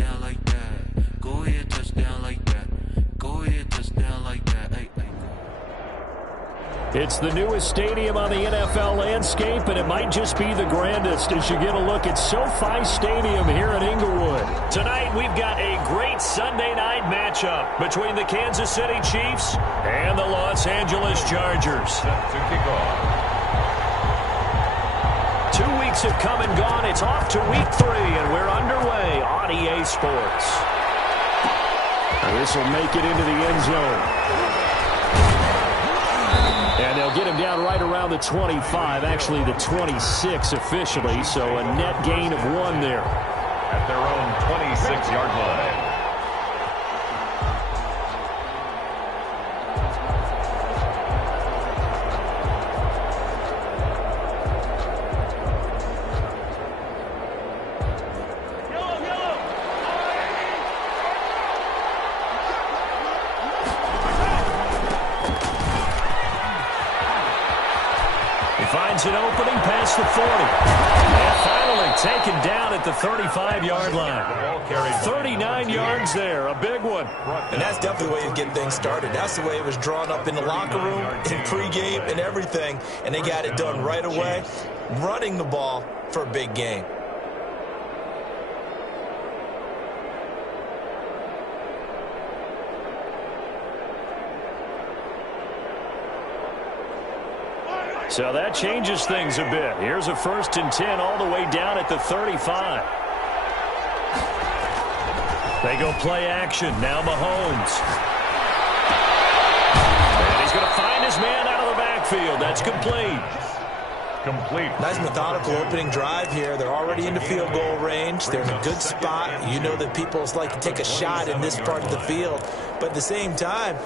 touchdown like that. Go ahead, touchdown like that. Go ahead, touchdown like that. Hey, hey. It's the newest stadium on the NFL landscape, and it might just be the grandest as you get a look at SoFi Stadium here in Inglewood. Tonight, we've got a great Sunday night matchup between the Kansas City Chiefs and the Los Angeles Chargers. Set to kick off. 2 weeks have come and gone. It's off to week 3, and we're underway on EA Sports. This will make it into the end zone. And they'll get him down right around the 25, actually the 26 officially, so a net gain of 1 there. At their own 26-yard line. Finds an opening past the 40. And finally taken down at the 35-yard line. 39 yards there, a big one. And that's definitely the way you get things started. That's the way it was drawn up in the locker room, in pregame, and everything. And they got it done right away, running the ball for a big game. So that changes things a bit. Here's a 1st and 10 all the way down at the 35. They go play action. Now Mahomes. And he's going to find his man out of the backfield. That's complete. Nice methodical opening drive here. They're already into field goal range. They're in a good spot. You know that people like to take a shot in this part of the field. But at the same time,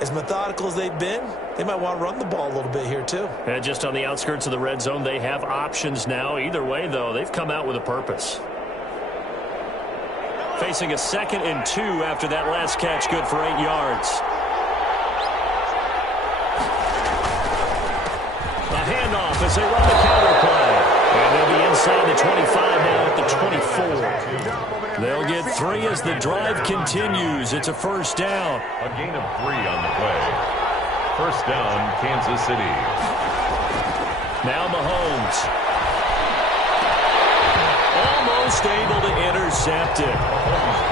as methodical as they've been, they might want to run the ball a little bit here too. And just on the outskirts of the red zone, they have options now. Either way, though, they've come out with a purpose. Facing a 2nd and 2 after that last catch, good for 8 yards. A handoff as they run the counter play. And they'll be inside the 25 now at the 24. They'll get 3 as the drive continues. It's a 1st down. A gain of 3 on the play. 1st down, Kansas City. Now Mahomes. Almost able to intercept it.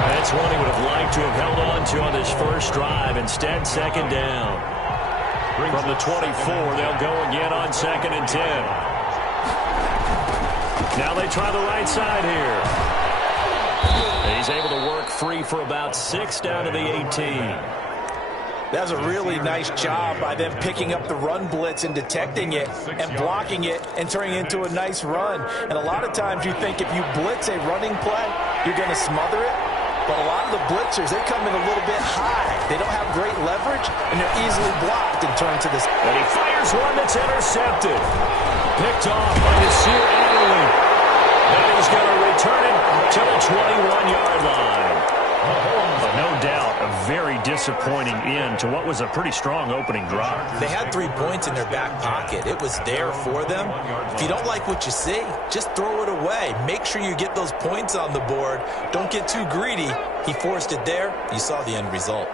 That's one he would have liked to have held on to on this first drive. Instead, 2nd down. From the 24, they'll go again on 2nd and 10. Now they try the right side here. He's able to work free for about 6 down to the 18. That was a really nice job by them picking up the run blitz and detecting it and blocking it and turning it into a nice run. And a lot of times you think if you blitz a running play, you're going to smother it. But a lot of the blitzers, they come in a little bit high. They don't have great leverage, and they're easily blocked and turned to this. And he fires one that's intercepted. Picked off by Nasir Adderley. And he's going to return it to the 21-yard line. But no doubt, a very disappointing end to what was a pretty strong opening drive. They had 3 points in their back pocket. It was there for them. If you don't like what you see, just throw it away. Make sure you get those points on the board. Don't get too greedy. He forced it there. You saw the end result.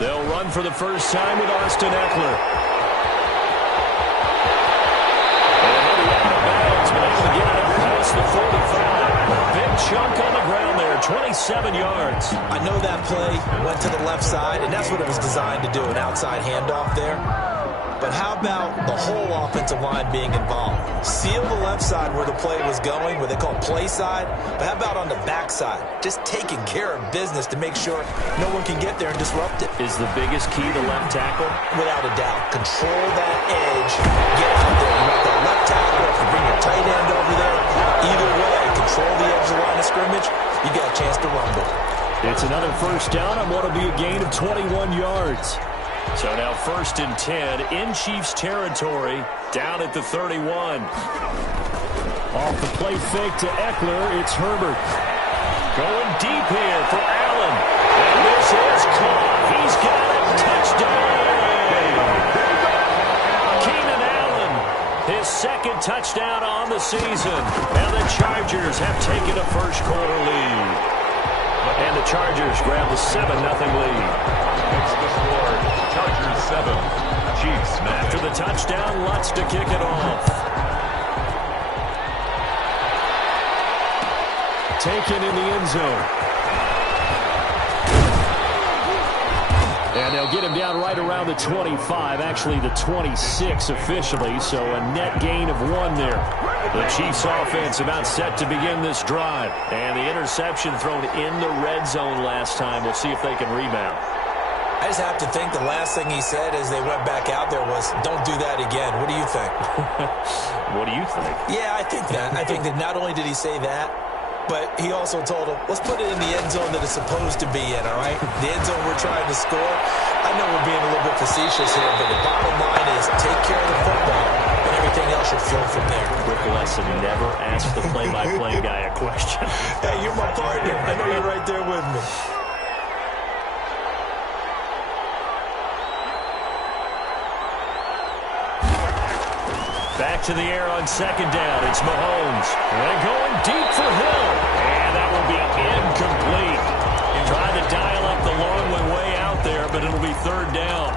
They'll run for the first time with Austin Eckler. The 45. Big chunk on the ground there, 27 yards. I know that play went to the left side, and that's what it was designed to do, an outside handoff there. But how about the whole offensive line being involved? Seal the left side where the play was going, where they call play side. But how about on the back side? Just taking care of business to make sure no one can get there and disrupt it. Is the biggest key the left tackle? Without a doubt. Control that edge. Get out there. You want that left tackle. If you bring your tight end over there, either way, control the edge of the line of scrimmage. You got a chance to rumble. It's another 1st down on what will be a gain of 21 yards. So now 1st and 10 in Chiefs territory, down at the 31. Off the play fake to Eckler, it's Herbert. Going deep here for Allen. And this is caught. He's got it. Touchdown. Keenan Allen, his second touchdown on the season. And the Chargers have taken a first-quarter lead. And the Chargers grab the 7-0 lead. It's the score. Chargers 7. Chiefs match. After the touchdown, Lutz to kick it off. Taken in the end zone. And they'll get him down right around the 25, actually the 26 officially, so a net gain of 1 there. The Chiefs offense about set to begin this drive. And the interception thrown in the red zone last time. We'll see if they can rebound. I just have to think the last thing he said as they went back out there was, don't do that again. What do you think? What do you think? Yeah, I think that. I think that not only did he say that, but he also told him, let's put it in the end zone that it's supposed to be in, all right? The end zone we're trying to score. I know we're being a little bit facetious here, but the bottom line is take care of the football, and everything else should flow from there. Quick lesson, never ask the play-by-play guy a question. Hey, you're my partner. I know you're right there with me. Back to the air on second down. It's Mahomes. And going deep for Hill. And that will be incomplete. Trying to dial up the long one way out there, but it'll be third down.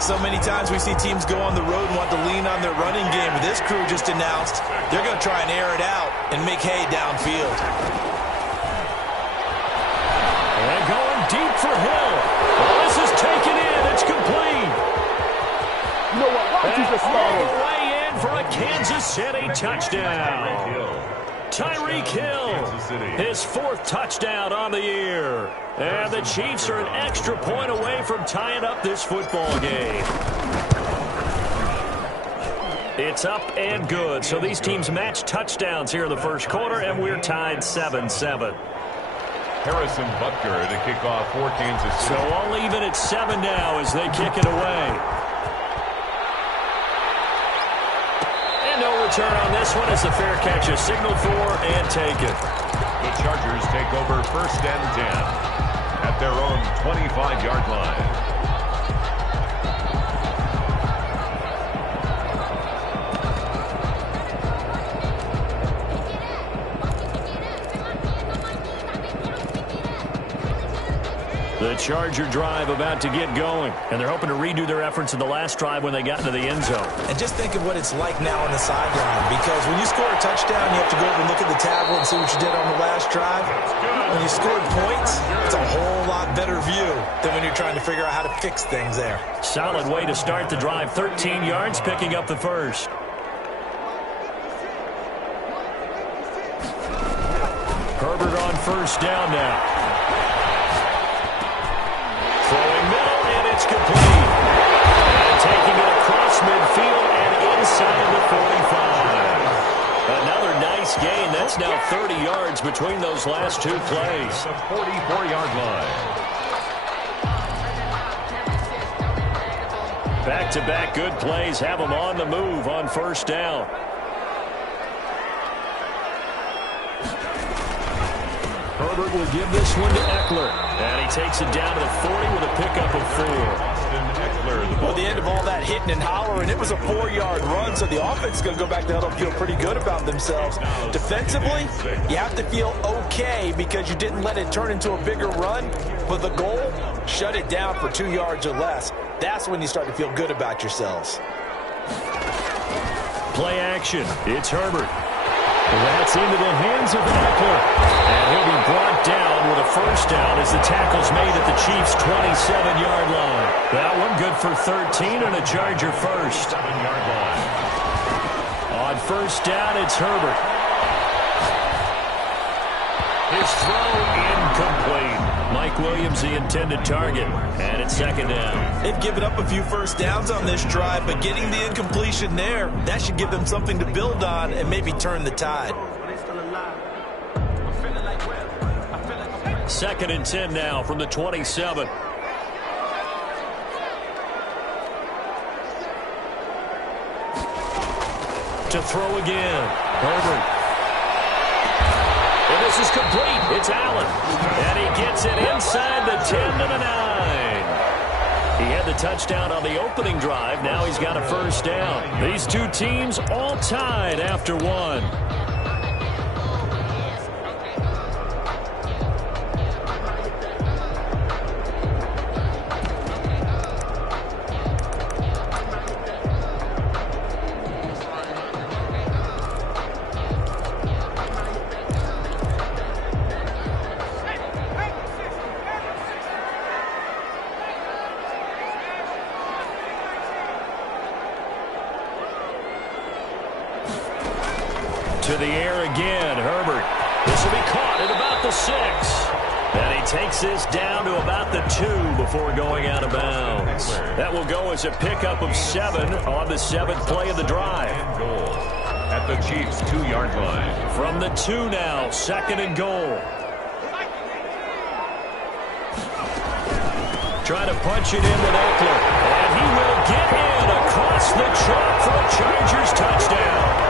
So many times we see teams go on the road and want to lean on their running game. But this crew just announced they're going to try and air it out and make hay downfield. And going deep for Hill. Well, this is taken in. It's complete. You know what? Why don't you just start over? For a Kansas City touchdown. Tyreek Hill, his 4th touchdown on the year. And the Chiefs are an extra point away from tying up this football game. It's up and good. So these teams match touchdowns here in the first quarter, and we're tied 7-7. Harrison Butker to kick off for Kansas City. So all even at 7 now as they kick it away. Return on this one is a fair catch, a signal for and take it. The Chargers take over 1st and 10 at their own 25-yard line. The Charger drive about to get going, and they're hoping to redo their efforts in the last drive when they got into the end zone. And just think of what it's like now on the sideline, because when you score a touchdown, you have to go over and look at the tablet and see what you did on the last drive. When you scored points, it's a whole lot better view than when you're trying to figure out how to fix things there. Solid way to start the drive. 13 yards, picking up the first. Herbert on first down now. Throwing middle, and it's complete. And taking it across midfield and inside the 45. Another nice gain. That's now 30 yards between those last 2 plays. The 44-yard line. Back-to-back good plays have them on the move on first down. Herbert will give this one to Eckler. And he takes it down to the 40 with a pickup of 4. Well, the end of all that hitting and hollering, it was a 4-yard run, so the offense is going to go back to huddle and feel pretty good about themselves. Defensively, you have to feel okay because you didn't let it turn into a bigger run, but the goal, shut it down for 2 yards or less. That's when you start to feel good about yourselves. Play action. It's Herbert. That's into the hands of Eckler. And he'll be brought down with a first down as the tackle's made at the Chiefs' 27-yard line. That one good for 13 and a Charger first. 7-yard line. On first down, it's Herbert. His throw incomplete. Mike Williams, the intended target. And it's second down. They've given up a few first downs on this drive, but getting the incompletion there, that should give them something to build on and maybe turn the tide. 2nd and 10 now from the 27. To throw again. Herbert. And this is complete. It's Allen. And he gets it inside the 10 to the 9. He had the touchdown on the opening drive. Now he's got a first down. These two teams all tied after one. To the air again, Herbert. This will be caught at about the 6. And he takes this down to about the 2 before going out of bounds. That will go as a pickup of 7 on the 7th play of the drive. And goal at the Chiefs' 2-yard line. From the 2 now, 2nd and goal. Trying to punch it in with Eckler. And he will get in across the chalk for a Chargers touchdown.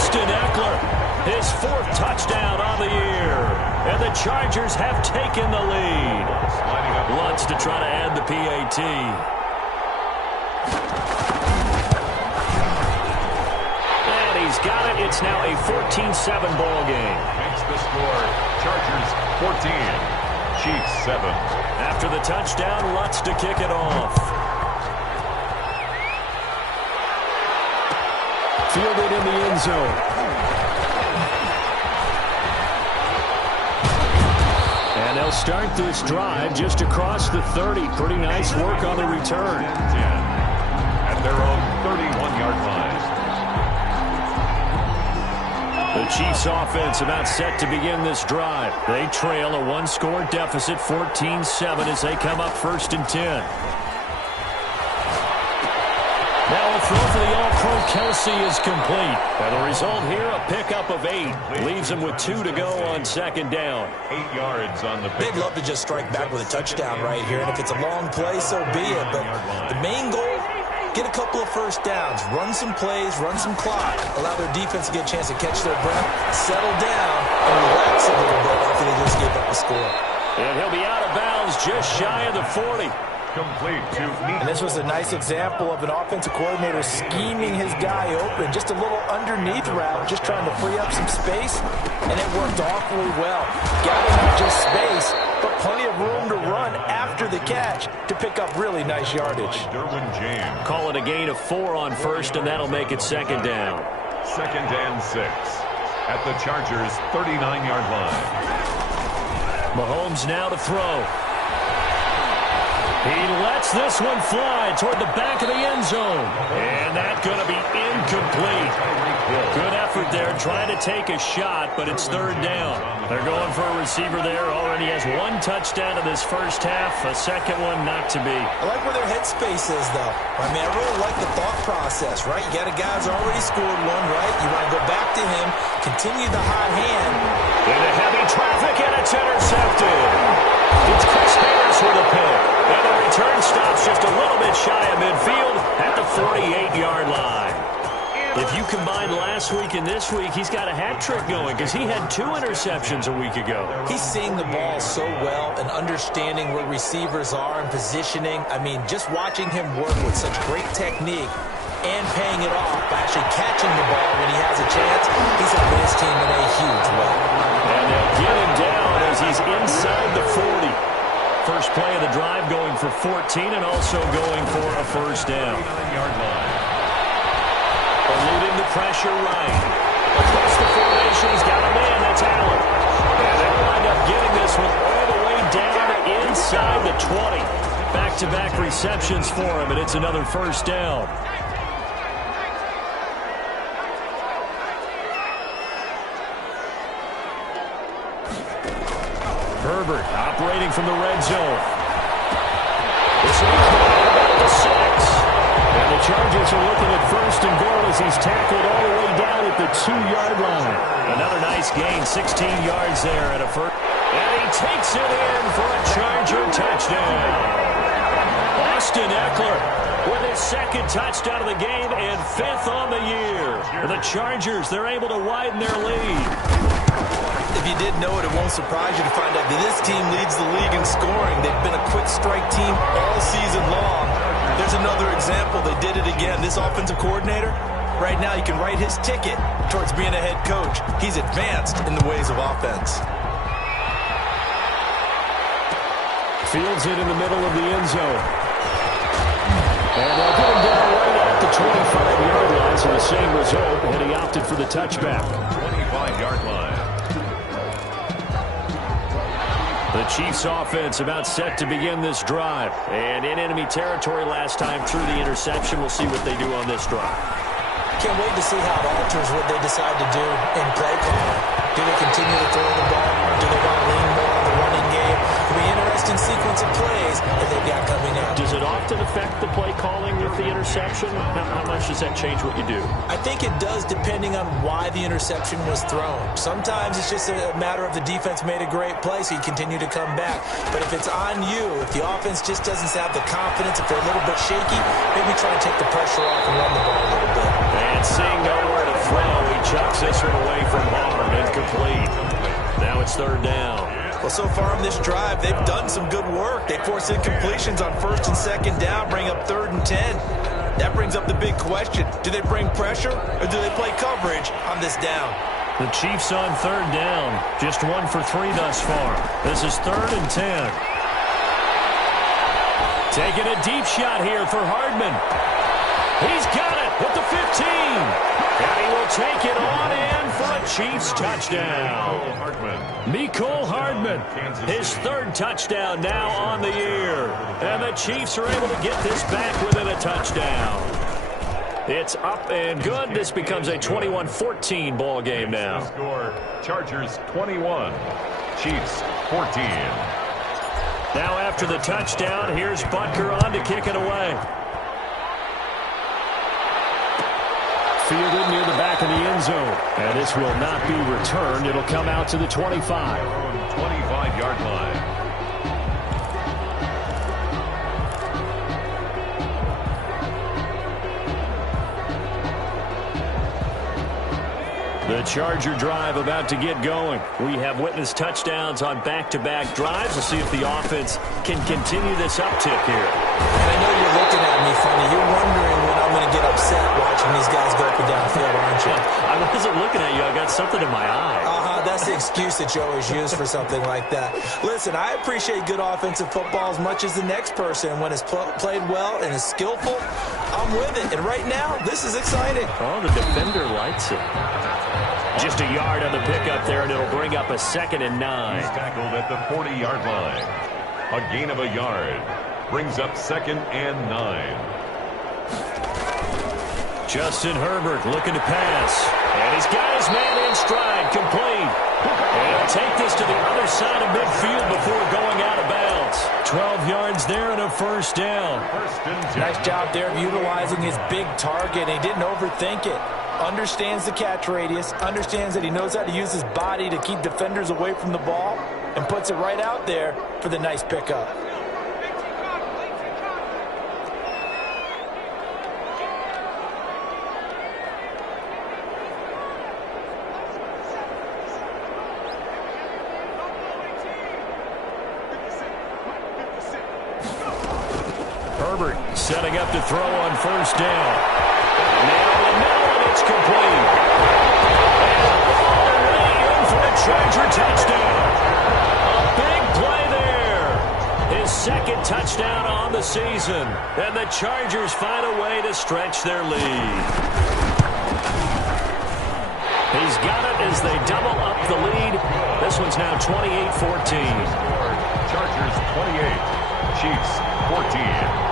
Austin Eckler, his 4th touchdown on the year. And the Chargers have taken the lead. Lutz to try to add the PAT. And he's got it. It's now a 14-7 ball game. Makes the score. Chargers 14, Chiefs 7. After the touchdown, Lutz to kick it off. Fielded in the end zone. And they'll start this drive just across the 30. Pretty nice work on the return. 10 at their own 31-yard line. The Chiefs offense about set to begin this drive. They trail a 1-score deficit, 14-7, as they come up 1st and 10. Now a throw for the All-Pro Kelsey is complete. And the result here, a pickup of 8. Leaves them with 2 to go on 2nd down. 8 yards on the pick. They'd love to just strike back with a touchdown right here, and if it's a long play, so be it. But the main goal, get a couple of first downs, run some plays, run some clock, allow their defense to get a chance to catch their breath, settle down, and relax a little bit after they just gave up a score. And he'll be out of bounds just shy of the 40. Complete to And this was a nice example of an offensive coordinator scheming his guy open. Just a little underneath route, just trying to free up some space, and it worked awfully well. Got him not just space, but plenty of room to run after the catch to pick up really nice yardage. Derwin James. Call it a gain of 4 on 1st, and that'll make it 2nd down. 2nd and 6 at the Chargers' 39-yard line. Mahomes now to throw. He lets this one fly toward the back of the end zone. And that's going to be incomplete. Good effort there, trying to take a shot, but it's 3rd down. They're going for a receiver there. Already has 1 touchdown in this first half. A 2nd one not to be. I like where their headspace is, though. I mean, I really like the thought process, right? You got a guy who's already scored one, right? You want to go back to him, continue the hot hand. Into heavy traffic, and it's intercepted. It's Chris Harris with a pick. And the return stops just a little bit shy of midfield at the 48-yard line. If you combine last week and this week, he's got a hat trick going because he had 2 interceptions a week ago. He's seeing the ball so well and understanding where receivers are and positioning. I mean, just watching him work with such great technique and paying it off by actually catching the ball when he has a chance, he's helping his team in a huge way. And they'll get him down as he's inside the 40. First play of the drive going for 14 and also going for a first down. 39-yard line. Eluding the pressure right. Across the formation, he's got a man, that's Allen. And they'll wind up getting this one all the way down inside the 20. Back-to-back receptions for him, and it's another first down. Herbert operating from the red zone. This one's going about the 6. And the Chargers are looking at 1st and goal as he's tackled all the way down at the 2-yard line. Another nice gain, 16 yards there at a first. And he takes it in for a Charger touchdown. Austin Eckler with his 2nd touchdown of the game and 5th on the year. The Chargers, they're able to widen their lead. If you didn't know it, it won't surprise you to find out that this team leads the league in scoring. They've been a quick strike team all season long. There's another example. They did it again. This offensive coordinator, right now you can write his ticket towards being a head coach. He's advanced in the ways of offense. Fields it in the middle of the end zone. And they'll get him down right at the 25-yard line, so the same result, and he opted for the touchback. 25-yard line. The Chiefs offense about set to begin this drive. And in enemy territory last time through the interception. We'll see what they do on this drive. Can't wait to see how it alters what they decide to do in play calling. Do they continue to throw the ball? Do they want to lean more on the running game? It'll be an interesting sequence of plays that they've got coming up. Does it often affect the play calling with the interception? How much does that change what you do? I think it does, depending on why the interception was thrown. Sometimes it's just a matter of the defense made a great play, so you continue to come back. But if it's on you, if the offense just doesn't have the confidence, if they're a little bit shaky, maybe try to take the pressure off and run the ball a little bit. And seeing nowhere to throw, he chucks this one away from harm, incomplete. Now it's third down. Well, so far on this drive, they've done some good work. They force incompletions on first and second down, bring up 3rd and 10. That brings up the big question. Do they bring pressure or do they play coverage on this down? The Chiefs on third down. Just 1 for 3 thus far. This is 3rd and 10. Taking a deep shot here for Hardman. He's got it at the 15. And he will take it on in for a Chiefs touchdown. Mecole Hardman, his 3rd touchdown now on the year. And the Chiefs are able to get this back within a touchdown. It's up and good. This becomes a 21-14 ball game now. Score, Chargers 21, Chiefs 14. Now after the touchdown, here's Butker on to kick it away. Fielded near the back of the end zone. And this will not be returned. It'll come out to the 25. 25-yard line. The Charger drive about to get going. We have witnessed touchdowns on back-to-back drives. We'll see if the offense can continue this uptick here. And I know you're looking at me funny. You're wondering when I'm going to get upset watching these guys go up and down the field, aren't you? I wasn't looking at you. I got something in my eye. That's the excuse that you always use for something like that. Listen, I appreciate good offensive football as much as the next person. When it's played well and is skillful, I'm with it. And right now, this is exciting. Oh, the defender likes it. Just a yard on the pickup there, and it'll bring up a 2nd and 9. He's tackled at the 40-yard line. A gain of a yard. Brings up 2nd and 9. Justin Herbert looking to pass. And he's got his man in stride, complete. And he'll take this to the other side of midfield before going out of bounds. 12 yards there and a 1st down. Nice job there of utilizing his big target. He didn't overthink it. Understands the catch radius, understands that he knows how to use his body to keep defenders away from the ball, and puts it right out there for the nice pickup. Herbert setting up to throw on 1st down. Now in the middle, and it's complete. And all the way in for a Charger touchdown. A big play there. His 2nd touchdown on the season. And the Chargers find a way to stretch their lead. He's got it as they double up the lead. This one's now 28-14. Chargers 28, Chiefs 14.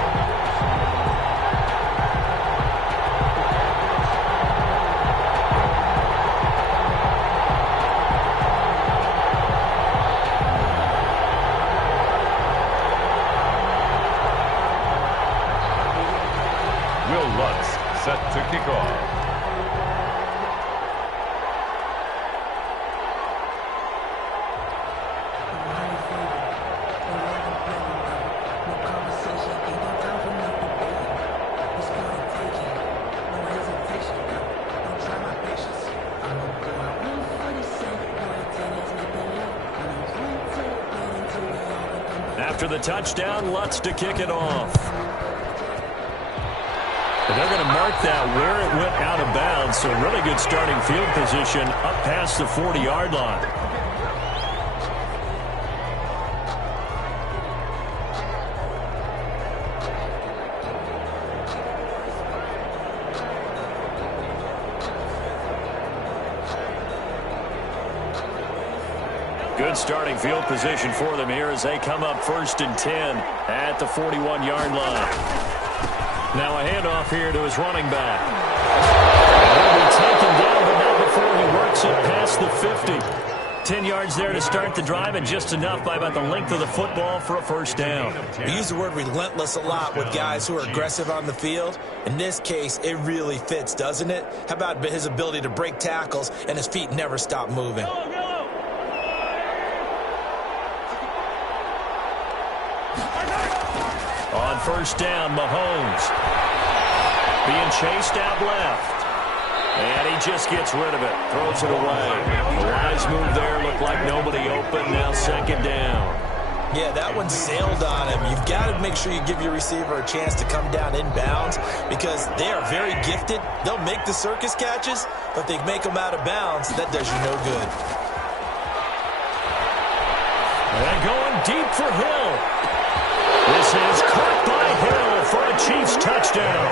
Set to kick off. After the touchdown, Lutz to kick it off. And they're going to mark that where it went out of bounds, so really good starting field position up past the 40-yard line. Good starting field position for them here as they come up 1st and 10 at the 41-yard line. Now a handoff here to his running back. He'll be taken down, but not before he works it past the 50. 10 yards there to start the drive, and just enough by about the length of the football for a first down. We use the word relentless a lot with guys who are aggressive on the field. In this case, it really fits, doesn't it? How about his ability to break tackles and his feet never stop moving? On first down, Mahomes being chased out left. And he just gets rid of it, throws it away. A wise move there, looked like nobody open, now 2nd down. Yeah, that one sailed on him. You've got to make sure you give your receiver a chance to come down inbounds because they are very gifted. They'll make the circus catches, but they make them out of bounds. That does you no good. And going deep for Hill. This is caught by Hill for a Chiefs touchdown.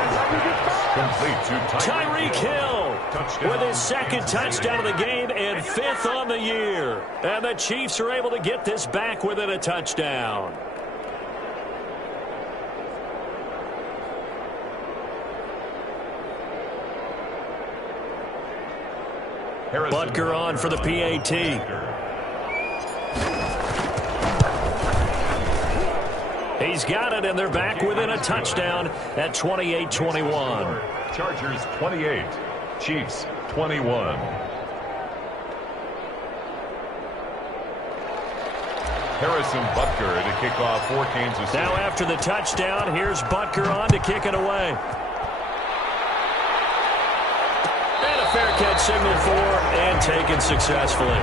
Complete to Tyreek Hill with his 2nd touchdown of the game and 5th on the year. And the Chiefs are able to get this back within a touchdown. Butker on for the PAT. He's got it, and they're back within a touchdown at 28-21. Chargers 28, Chiefs 21. Harrison Butker to kick off for Kansas City. Now after the touchdown, here's Butker on to kick it away. And a fair catch signal for and taken successfully.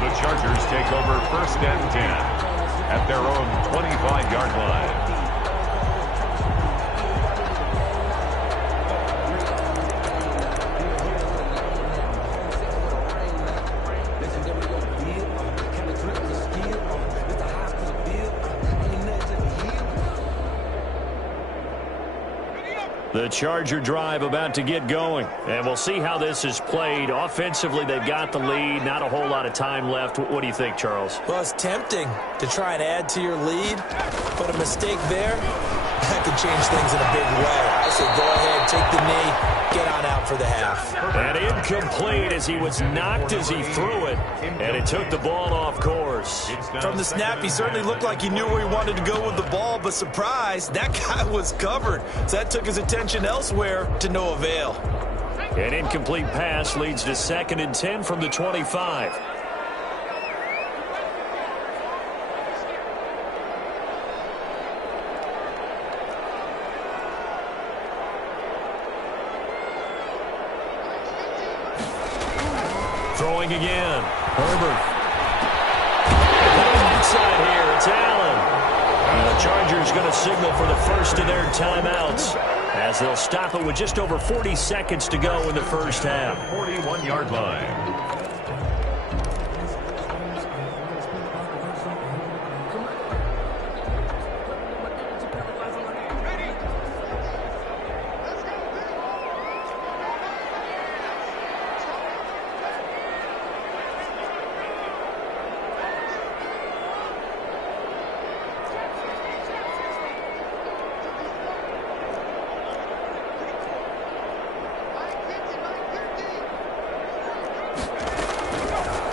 The Chargers take over 1st and 10. At their own 25-yard line. The Charger drive about to get going. And we'll see how this is played. Offensively, they've got the lead. Not a whole lot of time left. What do you think, Charles? Well, it's tempting to try and add to your lead, but a mistake there, that could change things in a big way. I say go ahead, take the knee, get on out for the half. And incomplete as he was knocked as he threw it, and it took the ball off course. From the snap, he certainly looked like he knew where he wanted to go with the ball, but surprise, that guy was covered. So that took his attention elsewhere to no avail. An incomplete pass leads to 2nd and 10 from the 25. Throwing again. Herbert. Inside here, it's Allen. And the Chargers going to signal for the first of their timeouts as they'll stop it with just over 40 seconds to go in the first half. 41-yard line.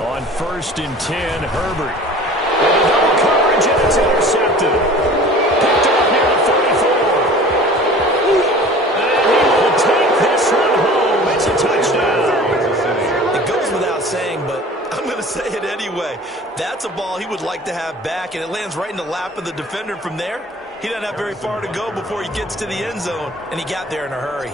On 1st and 10, Herbert. And double coverage, and it's intercepted. Picked off near the 44. And he will take this one home. It's a touchdown. It goes without saying, but I'm going to say it anyway. That's a ball he would like to have back, and it lands right in the lap of the defender from there. He doesn't have very far to go before he gets to the end zone, and he got there in a hurry.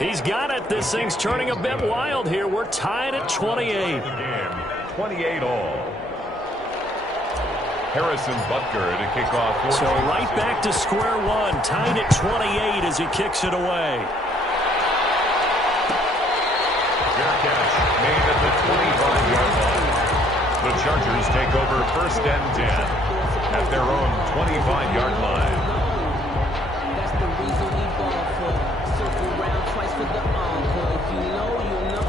He's got it. This thing's turning a bit wild here. We're tied at 28. 28 all. Harrison Butker to kick off. So right back to square one, tied at 28 as he kicks it away. Fair catch made at the 25-yard line. The Chargers take over 1st and 10 at their own 25-yard line. That's the reason we ball for. Circle round twice for the encore. If you know, you know.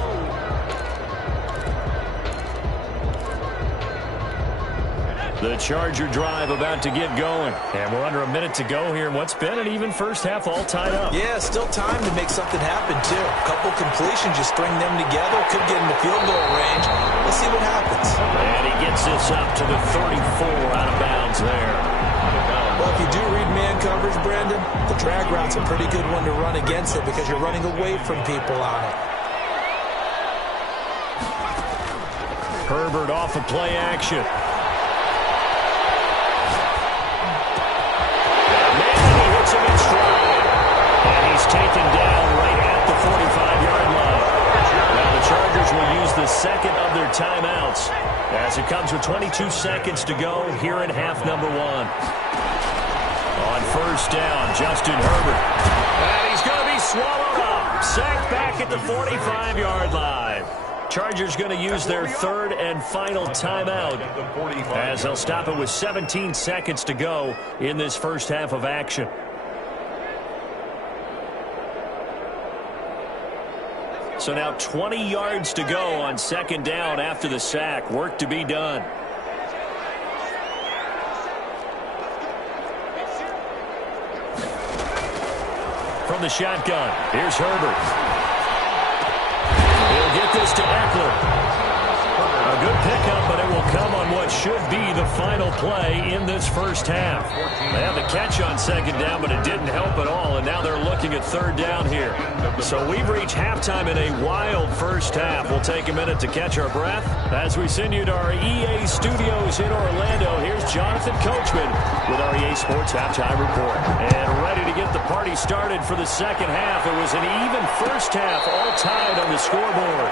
The Charger drive about to get going. And we're under a minute to go here in what's been an even first half all tied up. Yeah, still time to make something happen, too. A couple completions, you string them together, could get in the field goal range. Let's see what happens. And he gets this up to the 34 out of bounds there. Well, if you do read man coverage, Brandon, the drag route's a pretty good one to run against it because you're running away from people on it. Herbert off of play action. And he's taken down right at the 45-yard line. Now the Chargers will use the second of their timeouts as it comes with 22 seconds to go here in half number one. On first down, Justin Herbert. And he's going to be swallowed up. Sacked back at the 45-yard line. Chargers going to use their third and final timeout as they'll stop it with 17 seconds to go in this first half of action. So now 20 yards to go on second down after the sack. Work to be done. From the shotgun, here's Herbert. He'll get this to Eckler. A good pickup, but it will come on what should be the final play in this first half. They have the catch on second down, but it didn't help at all, and now they're looking at third down here. So we've reached halftime in a wild first half. We'll take a minute to catch our breath as we send you to our EA studios in Orlando. Here's Jonathan Coachman with our EA Sports Halftime Report. And ready to get the party started for the second half. It was an even first half, all tied on the scoreboard.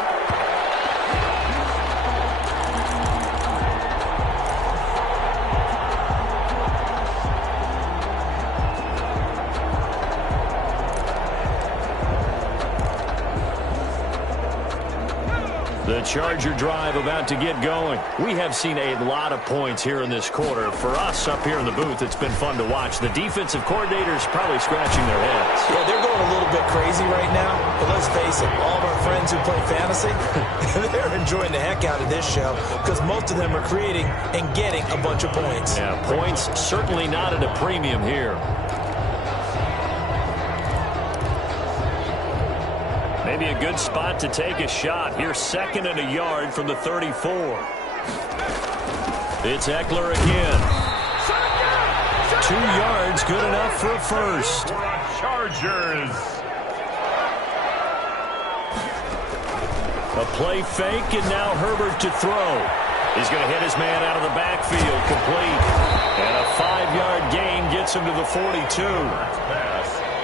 The Charger drive about to get going. We have seen a lot of points here in this quarter. For us up here in the booth, it's been fun to watch. The defensive coordinators probably scratching their heads. Yeah, they're going a little bit crazy right now. But let's face it, all of our friends who play fantasy, they're enjoying the heck out of this show because most of them are creating and getting a bunch of points. Yeah, points certainly not at a premium here. Maybe a good spot to take a shot. Here's second and a yard from the 34. It's Eckler again. 2 yards, good enough for a first. Chargers. A play fake, and now Herbert to throw. He's going to hit his man out of the backfield, complete. And a 5-yard gain gets him to the 42.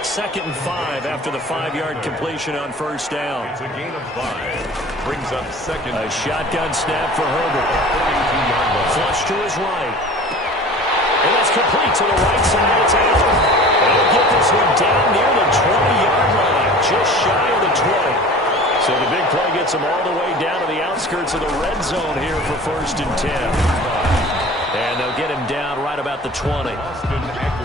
Second and 5 after the 5-yard completion on first down. It's a gain of 5. Brings up second. A shotgun snap for Herbert. Flush to his right. And that's complete to the right side. It's out. And he'll get this one down near the 20-yard line. Just shy of the 20. So the big play gets him all the way down to the outskirts of the red zone here for first and 10. And they'll get him down right about the 20.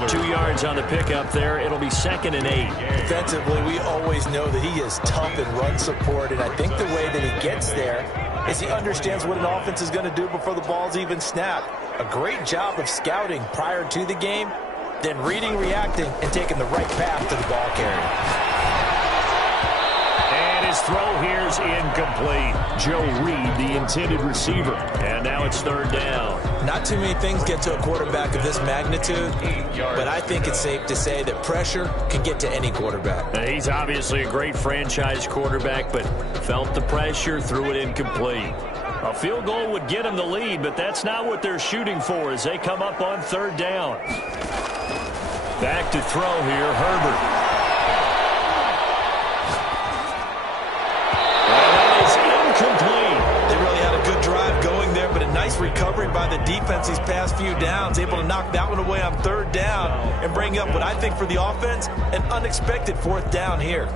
2 yards on the pickup there. It'll be second and 8. Defensively, we always know that he is tough in run support, and I think the way that he gets there is he understands what an offense is going to do before the ball's even snapped. A great job of scouting prior to the game, then reading, reacting, and taking the right path to the ball carrier. His throw here's incomplete. Joe Reed, the intended receiver. And now it's third down. Not too many things get to a quarterback of this magnitude, but I think it's safe to say that pressure can get to any quarterback. Now, he's obviously a great franchise quarterback, but felt the pressure, threw it incomplete. A field goal would get him the lead, but that's not what they're shooting for as they come up on third down. Back to throw here, Herbert. They really had a good drive going recovery by the defense these past few downs, able to knock that one away on third down and bring up what I think for the offense, an unexpected fourth down here.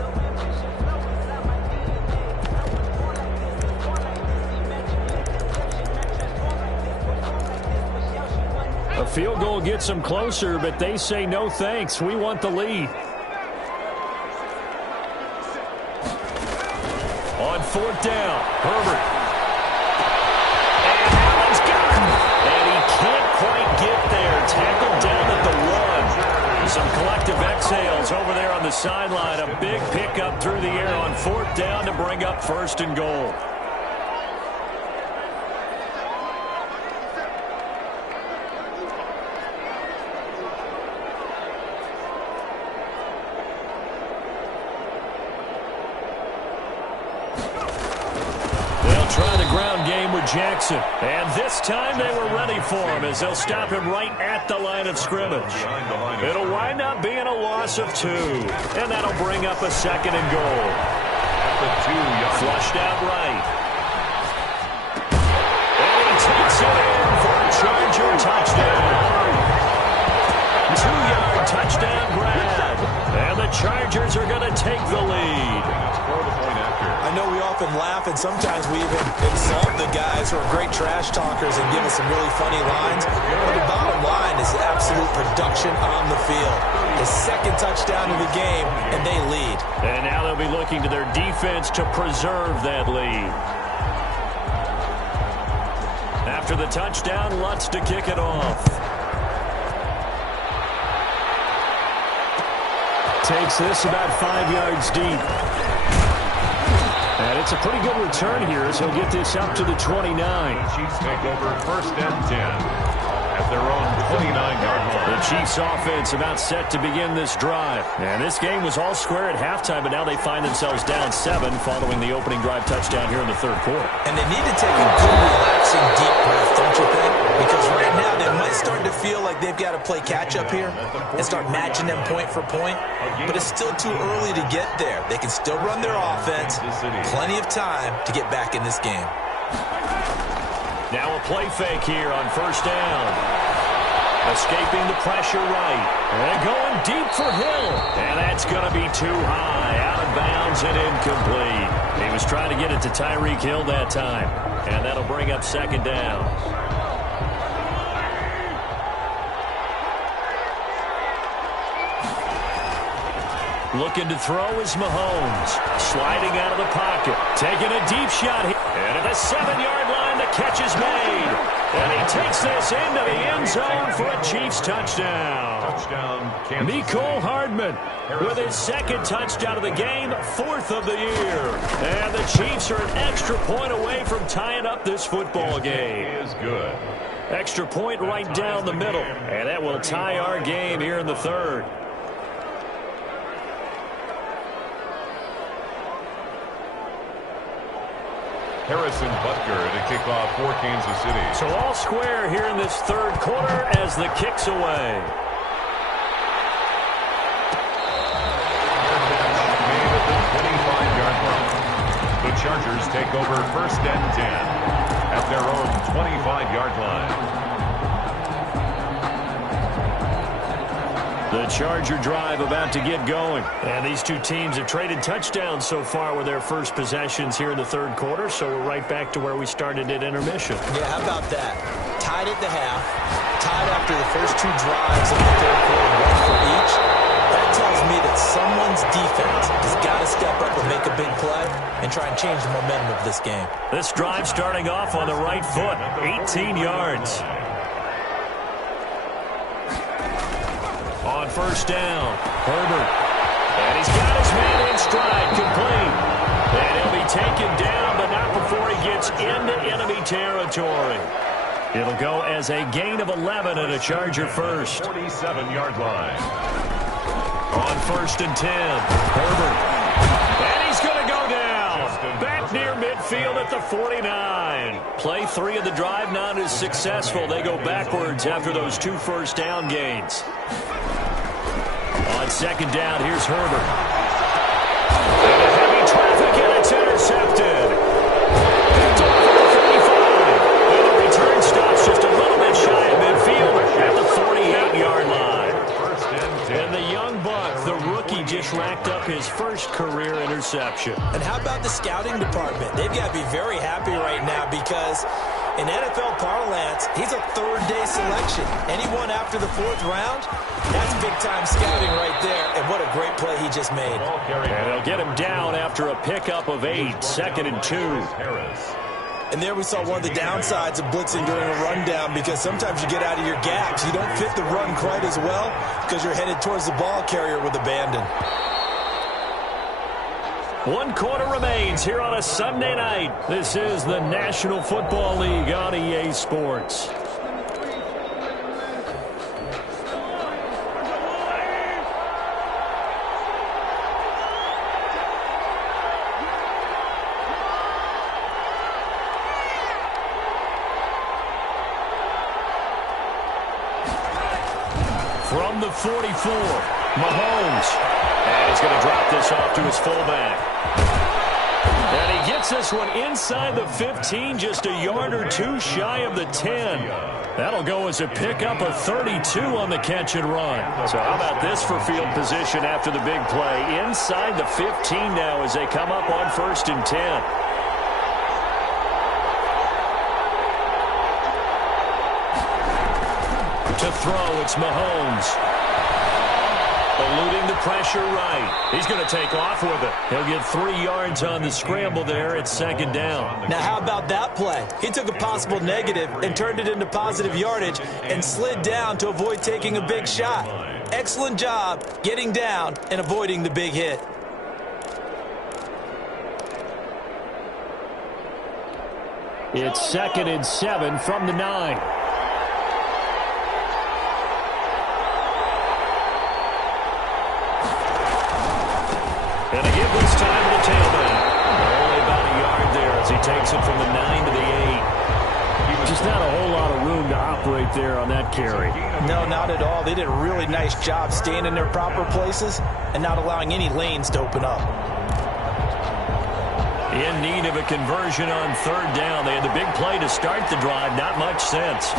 A field goal gets them closer, but they say no thanks. We want the lead. On fourth down, Herbert. And Allen's got him. And he can't quite get there. Tackled down at the 1. Some collective exhales over there on the sideline. A big pickup through the air on fourth down to bring up first and goal. Try the ground game with Jackson. And this time they were ready for him as they'll stop him right at the line of scrimmage. It'll wind up being a loss of 2. And that'll bring up a second and goal. Flushed out right. And he takes it in for a Charger touchdown. 2-yard touchdown grab. And the Chargers are going to take the lead. I know we often laugh and sometimes we even insult the guys who are great trash talkers and give us some really funny lines. But the bottom line is absolute production on the field. The second touchdown of the game, and they lead. And now they'll be looking to their defense to preserve that lead. After the touchdown, Lutz to kick it off. Takes this about 5 yards deep. And it's a pretty good return here as he'll get this up to the 29. Chiefs take over first and 10 at their own 29-yard line. The Chiefs offense about set to begin this drive. And this game was all square at halftime, but now they find themselves down 7 following the opening drive touchdown here in the third quarter. And they need to take a good, relaxing, deep breath, don't you think? Because right now they might start to feel like they've got to play catch-up here and start matching them point for point. But it's still too early to get there. They can still run their offense. Plenty of time to get back in this game. Now a play fake here on first down. Escaping the pressure right. And going deep for Hill. And that's going to be too high. Out of bounds and incomplete. He was trying to get it to Tyreek Hill that time. And that'll bring up second down. Looking to throw is Mahomes. Sliding out of the pocket. Taking a deep shot here. And at the 7-yard line, the catch is made. And he takes this into the end zone for a Chiefs touchdown. Mecole Hardman with his second touchdown of the game, 4th of the year. And the Chiefs are an extra point away from tying up this football game. Is good. Extra point right down the middle. And that will tie our game here in the third. Harrison Butker to kick off for Kansas City. So all square here in this third quarter as the kick's away. Made at the 25-yard line. The Chargers take over first and 10 at their own 25-yard line. The Charger drive about to get going. And these two teams have traded touchdowns so far with their first possessions here in the third quarter, so we're right back to where we started at intermission. Yeah, how about that? Tied at the half, tied after the first 2 drives of the third quarter, 1 for each. That tells me that someone's defense has got to step up and make a big play and try and change the momentum of this game. This drive starting off on the right foot, 18 yards. On first down, Herbert. And he's got his man in stride, complete. And he'll be taken down, but not before he gets into enemy territory. It'll go as a gain of 11 and a Charger first. 47-yard line. On first and 10, Herbert. And he's going to go down. Back near midfield at the 49. Play 3 of the drive not as successful. They go backwards after those 2 first down gains. On second down, here's Herbert. And a heavy traffic, and it's intercepted. Picked off at the 35. And a return stop selection. And how about the scouting department? They've got to be very happy right now because in NFL parlance, he's a third-day selection. Anyone after the fourth round, that's big-time scouting right there. And what a great play he just made. And they'll get him down after a pickup of 8, 2nd and 2. And there we saw one of the downsides of blitzing during a rundown because sometimes you get out of your gaps. You don't fit the run quite as well because you're headed towards the ball carrier with abandon. 1 quarter remains here on a Sunday night. This is the National Football League on EA Sports. From the 44, Mahomes. And he's going to drop this off to his fullback. And he gets this one inside the 15, just a yard or two shy of the 10. That'll go as a pickup of 32 on the catch and run. So how about this for field position after the big play? Inside the 15 now as they come up on 1st and 10. To throw, it's Mahomes. Eluding the pressure right. He's going to take off with it. He'll get 3 yards on the scramble there at 2nd down. Now, how about that play? He took a possible negative and turned it into positive yardage and slid down to avoid taking a big shot. Excellent job getting down and avoiding the big hit. It's 2nd and 7 from the 9. And a give this time to the tailback. Only about a yard there as he takes it from the 9 to the 8. Just not a whole lot of room to operate there on that carry. No, not at all. They did a really nice job staying in their proper places and not allowing any lanes to open up. In need of a conversion on 3rd down. They had the big play to start the drive. Not much sense.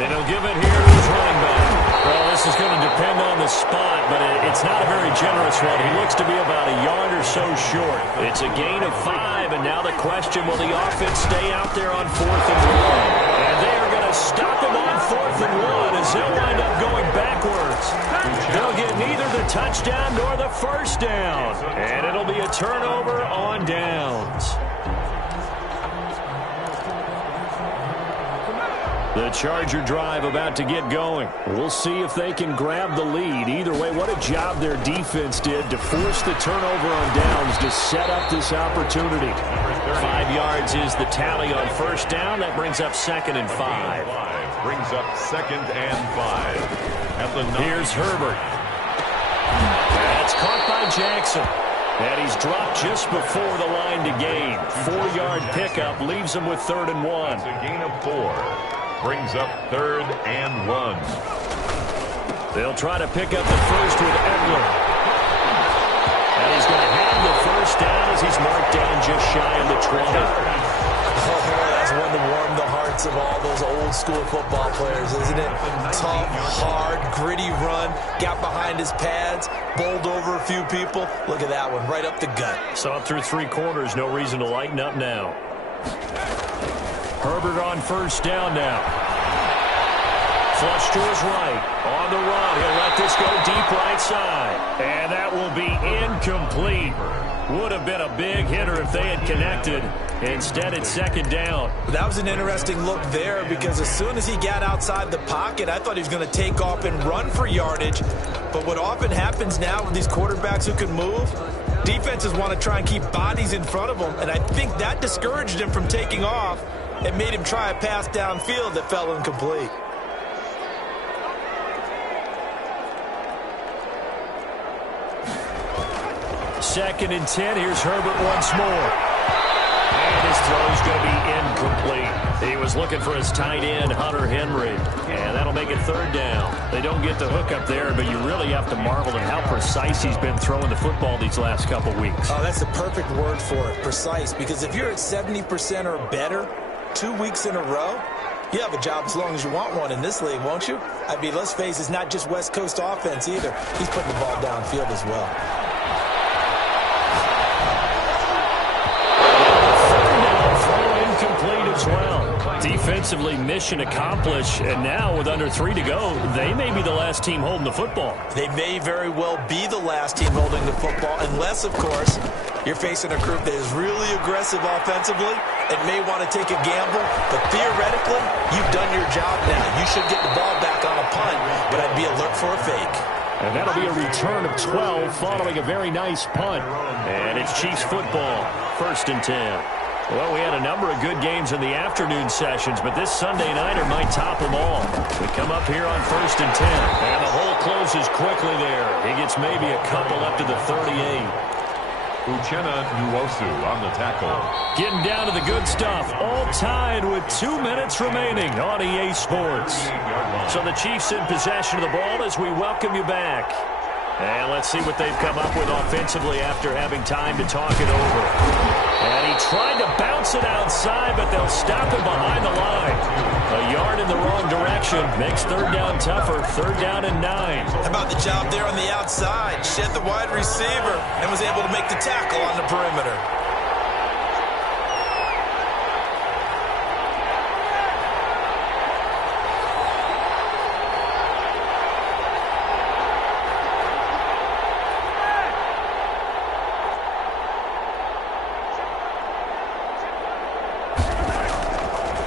And he'll give it here to his running back. Well, this is going to depend on the spot, but it's not a very generous one. He looks to be about a yard or so short. It's a gain of 5, and now the question, will the offense stay out there on 4th and 1? And they are going to stop him on 4th and 1 as they'll wind up going backwards. They'll get neither the touchdown nor the first down, and it'll be a turnover on downs. The Charger drive about to get going. We'll see if they can grab the lead. Either way, what a job their defense did to force the turnover on downs to set up this opportunity. 5 yards is the tally on 1st down. That brings up 2nd and 5. Brings up 2nd and 5. At the 9. Here's Herbert. That's caught by Jackson. And he's dropped just before the line to gain. 4-yard pickup leaves him with 3rd and 1. It's a gain of 4. Brings up 3rd and 1. They'll try to pick up the first with Eckler. And he's going to have the first down as he's marked down just shy of the 20. Oh, boy, that's one to warm the hearts of all those old-school football players, isn't it? Tough, hard, gritty run, got behind his pads, bowled over a few people. Look at that one, right up the gut. Saw it through 3 quarters, no reason to lighten up now. Herbert on 1st down now. Flush to his right. On the run. He'll let this go deep right side. And that will be incomplete. Would have been a big hitter if they had connected. Instead, it's 2nd down. That was an interesting look there because as soon as he got outside the pocket, I thought he was going to take off and run for yardage. But what often happens now with these quarterbacks who can move, defenses want to try and keep bodies in front of them. And I think that discouraged him from taking off. It made him try a pass downfield that fell incomplete. Second and 10. Here's Herbert once more. And his throw's going to be incomplete. He was looking for his tight end, Hunter Henry. And that'll make it 3rd down. They don't get the hook up there, but you really have to marvel at how precise he's been throwing the football these last couple weeks. Oh, that's the perfect word for it, precise. Because if you're at 70% or better 2 weeks in a row, you have a job as long as you want one in this league, won't you? I mean, let's face it, it's not just West Coast offense either. He's putting the ball downfield as well. offensively, mission accomplished. And now with under 3 to go, they may be the last team holding the football. They may very well be the last team holding the football, unless, of course, you're facing a group that is really aggressive offensively and may want to take a gamble. But theoretically, you've done your job now. You should get the ball back on a punt, but I'd be alert for a fake. And that'll be a return of 12 following a very nice punt. And it's Chiefs football, 1st and 10. Well, we had a number of good games in the afternoon sessions, but this Sunday nighter might top them all. We come up here on 1st and 10. And the hole closes quickly there. He gets maybe a couple up to the 38. Uchenna Nwosu on the tackle. Getting down to the good stuff. All tied with 2 minutes remaining on EA Sports. So the Chiefs in possession of the ball as we welcome you back. And let's see what they've come up with offensively after having time to talk it over. And he tried to bounce it outside, but they'll stop him behind the line. A yard in the wrong direction makes 3rd down tougher. 3rd down and 9. How about the job there on the outside? Shed the wide receiver and was able to make the tackle on the perimeter.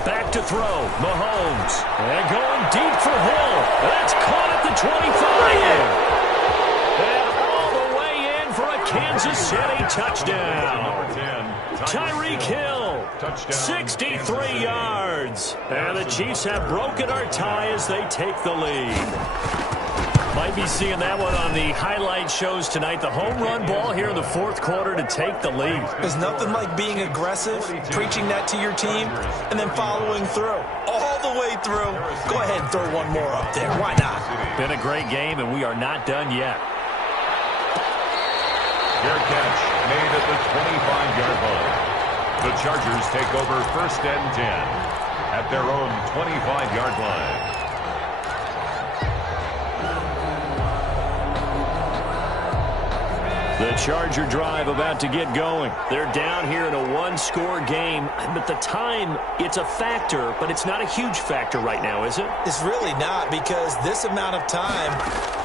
Back to throw, Mahomes. And going deep for Hill. That's caught at the 25. And all the way in for a Kansas City touchdown. Tyreek Hill, 63 yards. And the Chiefs have broken our tie as they take the lead. Might be seeing that one on the highlight shows tonight. The home run ball here in the 4th quarter to take the lead. There's nothing like being aggressive, preaching that to your team, and then following through. All the way through. Go ahead and throw one more up there. Why not? Been a great game, and we are not done yet. Fair catch made at the 25-yard line. The Chargers take over 1st and 10 at their own 25-yard line. The Charger drive about to get going. They're down here in a 1-score game, but the time, it's a factor, but it's not a huge factor right now, is it? It's really not, because this amount of time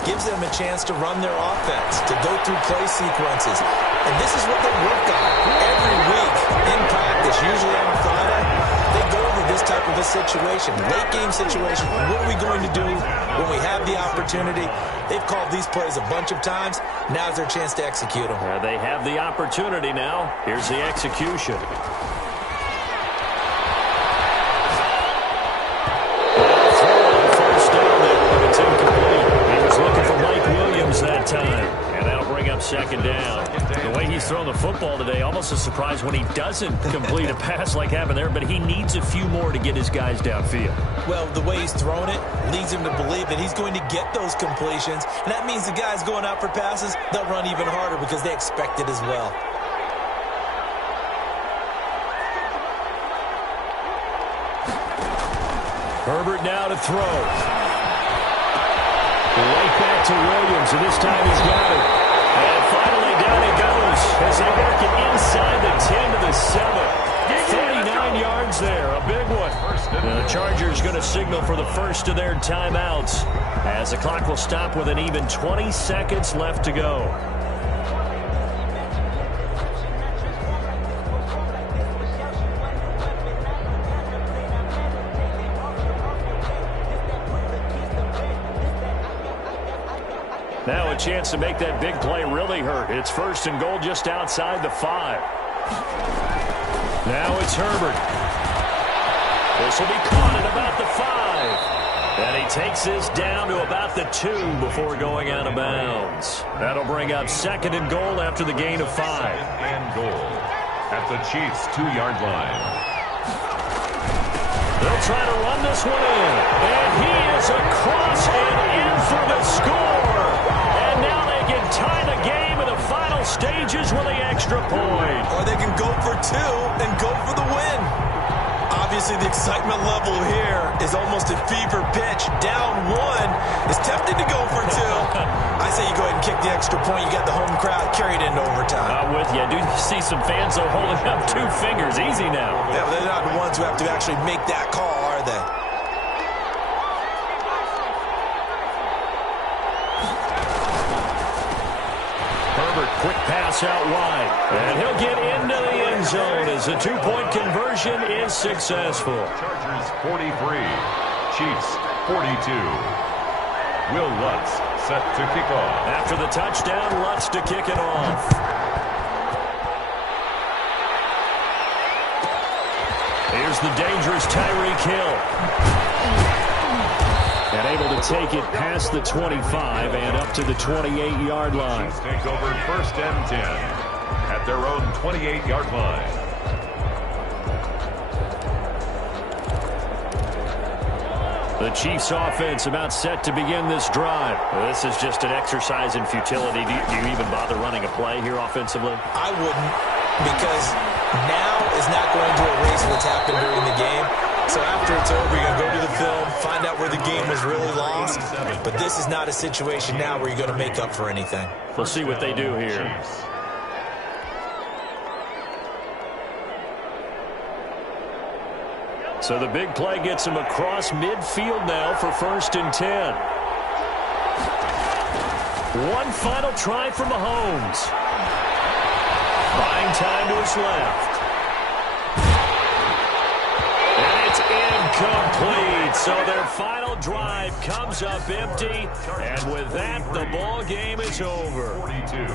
gives them a chance to run their offense, to go through play sequences. And this is what they work on every week in practice, usually on a Friday. They go over this type of a situation, late game situation. What are we going to do when we have the opportunity? They've called these plays a bunch of times. Now's their chance to execute them. They have the opportunity now. Here's the execution. First down there, but it's incomplete. He was looking for Mike Williams that time. And that'll bring up 2nd down. The way he's thrown the football today, almost a surprise when he doesn't complete a pass like happened there, but he needs a few more to get his guys downfield. Well, the way he's thrown it leads him to believe that he's going to get those completions, and that means the guys going out for passes, they'll run even harder because they expect it as well. Herbert now to throw. Right back to Williams, and this time he's got it. And finally down he goes as they work it inside the 10 to the 7. 39 yards there, a big one. The Chargers going to signal for the first of their timeouts as the clock will stop with an even 20 seconds left to go. Now a chance to make that big play really hurt. It's 1st and goal just outside the 5. Now it's Herbert. This will be caught at about the 5. And he takes this down to about the 2 before going out of bounds. That'll bring up 2nd and goal after the gain of 5. 2nd and goal at the Chiefs' 2-yard line. They'll try to run this one in. And he is across and in for the score. And now they can tie the game in the final stages with the extra point. Or they can go for 2 and go for the win. Obviously, the excitement level here is almost at fever pitch. Down 1 is tempted to go for 2. I say you go ahead and kick the extra point. You got the home crowd carried into overtime. I'm with you. I do see some fans holding up 2 fingers. Easy now. Yeah, they're not the ones who have to actually make that call, are are they? Herbert, quick pass out wide. And he'll get into the end zone as the two-point conversion is successful. Chargers 43, Chiefs 42. Will Lutz set to kick off. After the touchdown, Lutz to kick it off. Here's the dangerous Tyreek Hill. And able to take it past the 25 and up to the 28-yard line. Chiefs take over 1st and 10 at their own 28-yard line. The Chiefs offense about set to begin this drive. Well, this is just an exercise in futility. Do you even bother running a play here offensively? I wouldn't, because now is not going to erase what's happened during the game. So after it's over, you're going to go to the film, find out where the game was really lost. But this is not a situation now where you're going to make up for anything. We'll see what they do here. Chiefs. So the big play gets him across midfield now for 1st and 10. One final try for Mahomes. Buying time to his left. And it's incomplete. So their final drive comes up empty. And with that, the ball game is over. 42.